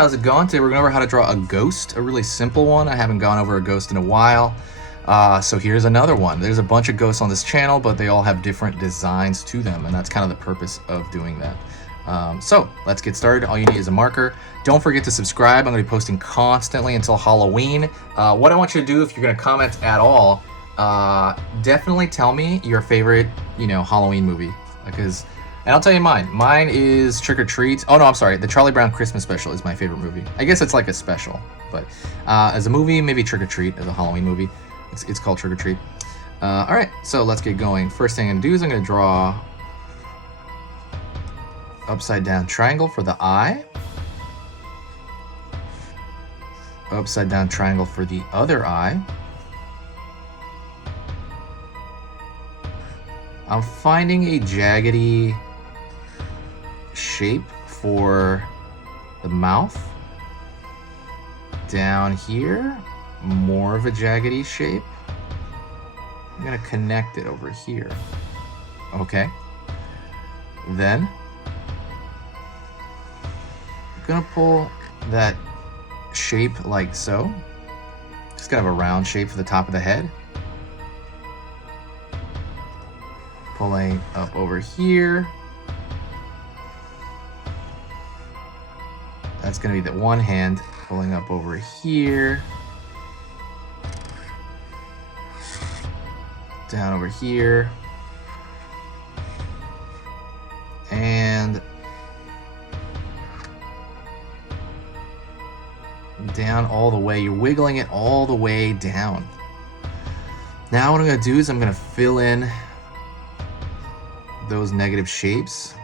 how's it going? Today we're going over how to draw a ghost, a really simple one. I haven't gone over a ghost in a while. So here's another one. There's a bunch of ghosts on this channel, but they all have different designs to them, and that's kind of the purpose of doing that. So let's get started. All you need is a marker. Don't forget to subscribe. I'm going to be posting constantly until Halloween. What I want you to do, if you're going to comment at all, definitely tell me your favorite, Halloween movie, because, and I'll tell you mine. Mine is Trick or Treat. Oh no, I'm sorry. The Charlie Brown Christmas Special is my favorite movie. I guess it's like a special, but as a movie, maybe Trick or Treat as a Halloween movie. It's called Trick or Treat. All right, so let's get going. First thing I'm gonna do is I'm gonna draw upside down triangle for the eye. Upside down triangle for the other eye. I'm finding a jaggedy shape for the mouth. Down here, more of a jaggedy shape. I'm gonna connect it over here. Okay. Then, I'm gonna pull that shape like so. Just kind of a round shape for the top of the head. Pulling up over here. That's going to be the one hand. Pulling up over here. Down over here. And down all the way. You're wiggling it all the way down. Now what I'm going to do is I'm going to fill in those negative shapes.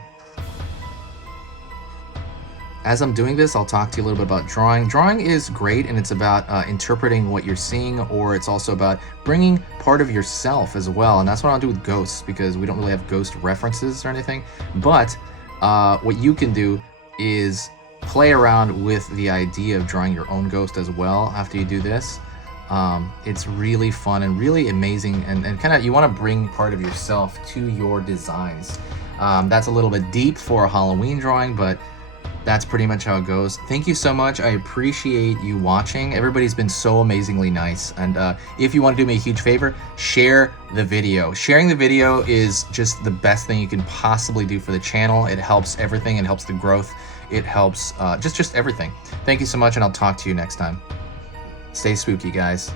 As I'm doing this, I'll talk to you a little bit about drawing. Drawing is great, and it's about interpreting what you're seeing, or it's also about bringing part of yourself as well. And that's what I'll do with ghosts, because we don't really have ghost references or anything. But what you can do is play around with the idea of drawing your own ghost as well after you do this. It's really fun and really amazing, and kind of you want to bring part of yourself to your designs. That's a little bit deep for a Halloween drawing, but that's pretty much how it goes. Thank you so much. I appreciate you watching. Everybody's been so amazingly nice, and if you want to do me a huge favor, share the video. Sharing the video is just the best thing you can possibly do for the channel. It helps everything. It helps the growth. It helps just everything. Thank you so much, and I'll talk to you next time. Stay spooky, guys.